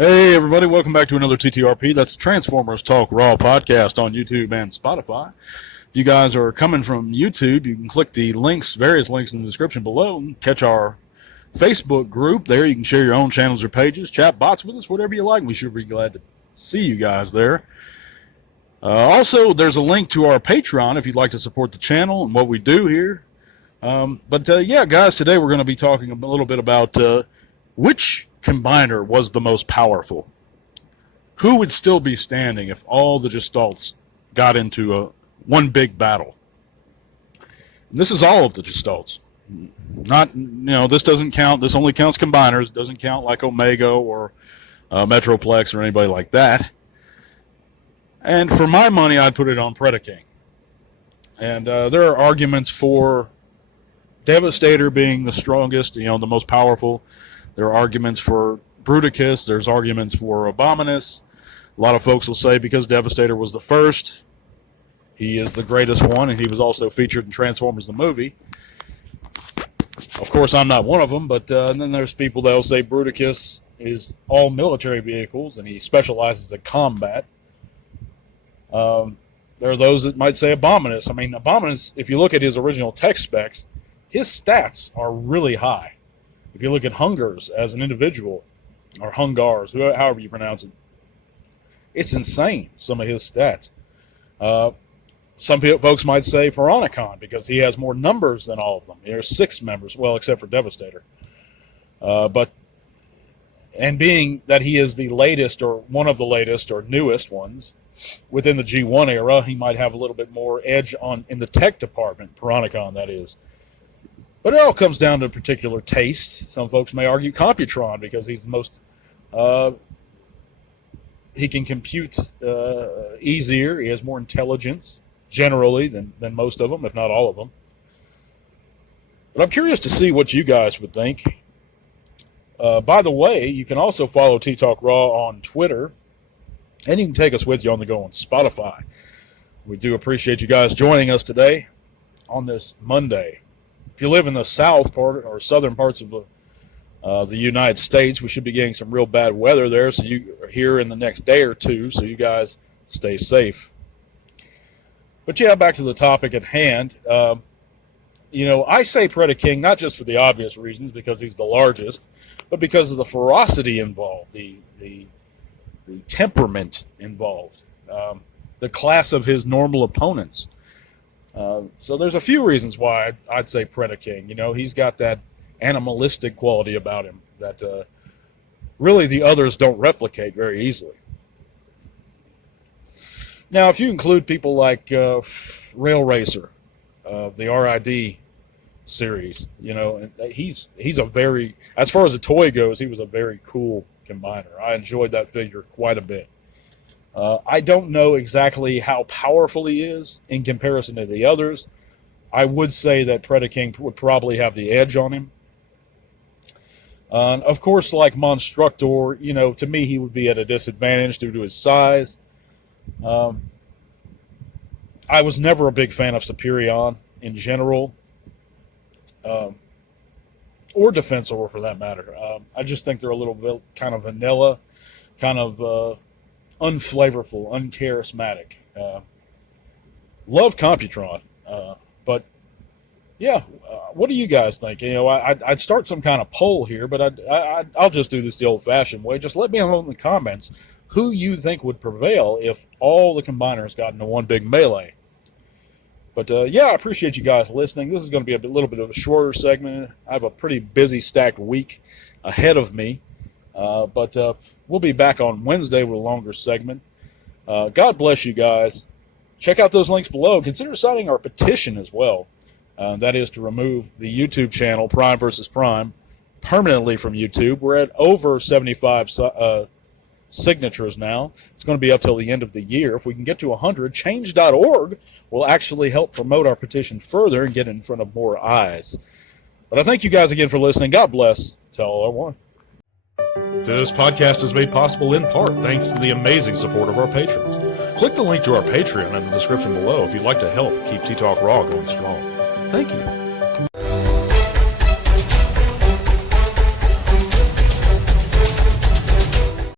Hey everybody, welcome back to another TTRP. That's Transformers Talk Raw podcast on YouTube and Spotify. If you guys are coming from YouTube, you can click the links, various links in the description below, and catch our Facebook group. There you can share your own channels or pages, chat bots with us, whatever you like. We should be glad to see you guys there. Also, there's a link to our Patreon if you'd like to support the channel and what we do here. Yeah, guys, today we're going to be talking a little bit about which combiner was the most powerful. Who would still be standing if all the Gestalts got into one big battle? And this is all of the Gestalts. Not, this doesn't count. This only counts combiners. It doesn't count like Omega or Metroplex or anybody like that. And for my money, I'd put it on Predaking. And there are arguments for Devastator being the strongest, the most powerful. There are arguments for Bruticus. There's arguments for Abominus. A lot of folks will say because Devastator was the first, he is the greatest one, and he was also featured in Transformers the movie. Of course, I'm not one of them, but then there's people that will say Bruticus is all military vehicles, and he specializes in combat. There are those that might say Abominus. I mean, Abominus, if you look at his original tech specs, his stats are really high. If you look at Hungars as an individual, or Hungars, however you pronounce it, it's insane, some of his stats. Some folks might say Piranacon, because he has more numbers than all of them. There's 6 members, well, except for Devastator. And being that he is the latest, or one of the latest, or newest ones, within the G1 era, he might have a little bit more edge in the tech department, Piranacon, that is. But it all comes down to particular taste. Some folks may argue Computron because he's the most, he can compute easier. He has more intelligence, generally, than most of them, if not all of them. But I'm curious to see what you guys would think. By the way, you can also follow T-Talk Raw on Twitter, and you can take us with you on the go on Spotify. We do appreciate you guys joining us today on this Monday. If you live in the south part or southern parts of the United States, we should be getting some real bad weather there. So you are here in the next day or two, so you guys stay safe. But yeah, back to the topic at hand. I say Predaking not just for the obvious reasons, because he's the largest, but because of the ferocity involved, the temperament involved, the class of his normal opponents. So there's a few reasons why I'd say Predaking. He's got that animalistic quality about him that really the others don't replicate very easily. Now, if you include people like Rail Racer, the RID series, he's a very, as far as the toy goes, he was a very cool combiner. I enjoyed that figure quite a bit. I don't know exactly how powerful he is in comparison to the others. I would say that Predaking would probably have the edge on him. Of course, like Monstructor, to me he would be at a disadvantage due to his size. I was never a big fan of Superion in general, or Defensor for that matter. I just think they're a little bit kind of vanilla, kind of unflavorful, uncharismatic. Love Computron, but yeah, what do you guys think? I'd start some kind of poll here, but I'll just do this the old-fashioned way. Just let me know in the comments who you think would prevail if all the combiners got into one big melee. But yeah, I appreciate you guys listening. This is going to be a little bit of a shorter segment. I have a pretty busy, stacked week ahead of me. But we'll be back on Wednesday with a longer segment. God bless you guys. Check out those links below. Consider signing our petition as well. That is to remove the YouTube channel Prime vs. Prime permanently from YouTube. We're at over 75 signatures now. It's going to be up till the end of the year. If we can get to 100, change.org will actually help promote our petition further and get in front of more eyes. But I thank you guys again for listening. God bless. Tell all I want. This podcast is made possible in part thanks to the amazing support of our patrons. Click the link to our Patreon in the description below if you'd like to help keep T-Talk Raw going strong. Thank you.